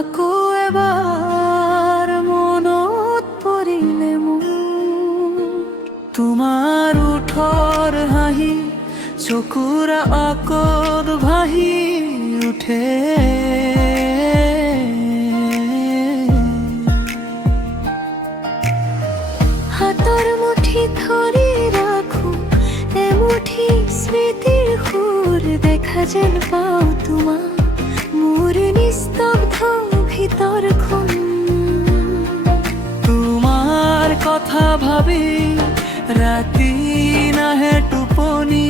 আকো এবাৰ মনত পৰিলে মোৰ তোমাৰ ওঠৰ হাঁহি চকুৰ আকত ভাহি উঠে হাতৰ মুঠি ধৰি ৰাখো এমুঠি স্মৃতিৰ সুৰ দেখা যেন পাওঁ তোমাক মোৰ নিস্তব্ধ ভিতৰখন তোমাৰ কথা ভাবি ৰাতি নাহে টোপনি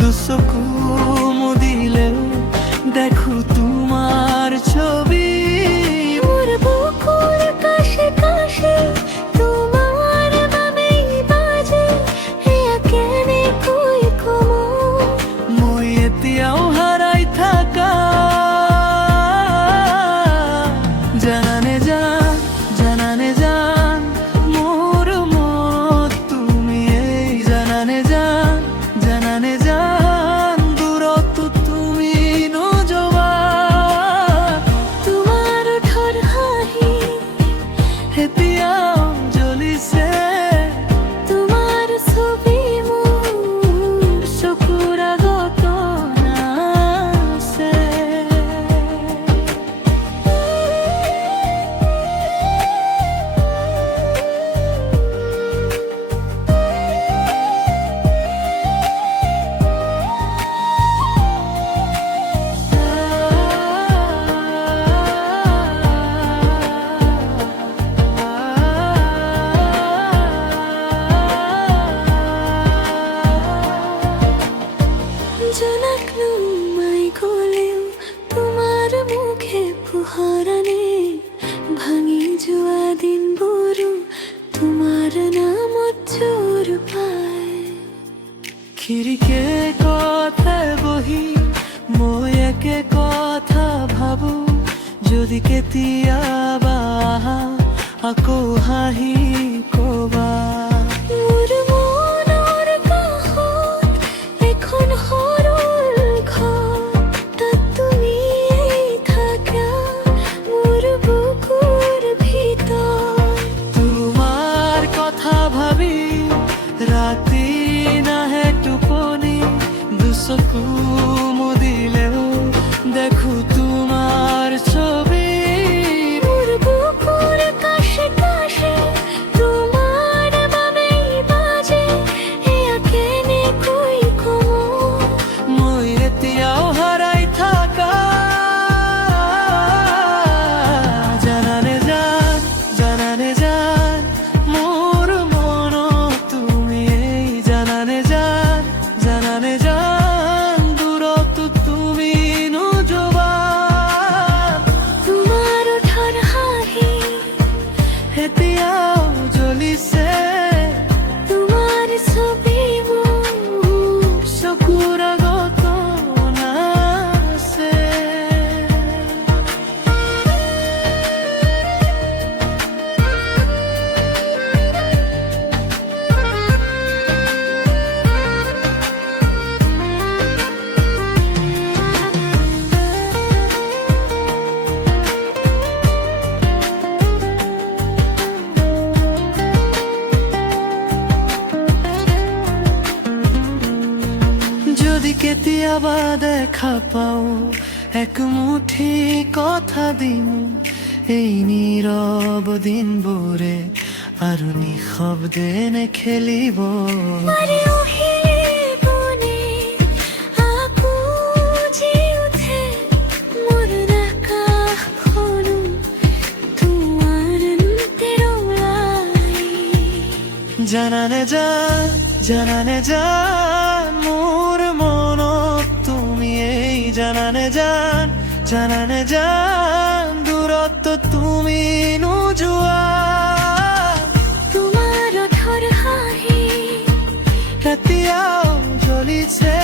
দুচকু মুদিলেও দেখো তোমাৰ ছবি মোৰ বুকুৰ কাষে কাষে তোমাৰ নামেই বাজে এয়া কেনেকৈ কমো মই এতিয়াও হাৰাই থাকা জানানে জান মোৰ মত তুমি এই জানানে জান দূৰত তুমি নোযোৱা তোমাৰ ওঠৰ হাঁহি এতিয়াও জ্বলিছে তোমাৰ ছবি মোৰ চকুৰ আগত নাচে জোনাক নুমাই গলেও তোমাৰ মুখে পোহৰানে ভাঙি যোৱা দিনবোৰো তোমাৰ নামত জোৰ পায় খিৰিকীৰ কথাই বহি মই একে কথা ভাবো যদি কেতিয়াবা আহা আকৌ হাঁহি কবা মোৰ মনৰ কাষত এখন সৰুৰ ঘৰ তাত তুমিয়েই থাকা মোৰ বুকুৰ ভিতৰ তোমাৰ কথা ভাবি ৰাতি নাহে টোপনি দুচকু মুদিলেও দেখো তোমাৰ ছবি মোৰ বুকুৰ কাষে কাষে তোমাৰ নামেই বাজে এয়া কেনেকৈ কমো মই এতিয়াও হাৰাই থাকা জানানে জান মোৰ মনত তুমি এই জানানে জান দূৰত তুমি নোযোৱা তোমাৰ ওঠৰ হাঁহি এতিয়াও জ্বলিছে তোমাৰ ছবি মোৰ চকুৰ আগত নাচে যদি কেতিয়াবা দেখা পাও এক মুঠি কথা দিম এই নীৰৱ দিনবোৰে আৰু নিশব্দে নেখেলিব জানানে জান মোৰ মনত তুমি এই জানানে জান দূৰত তুমি নোযোৱা তোমাৰ ওঠৰ হাঁহি এতিয়াও জ্বলিছে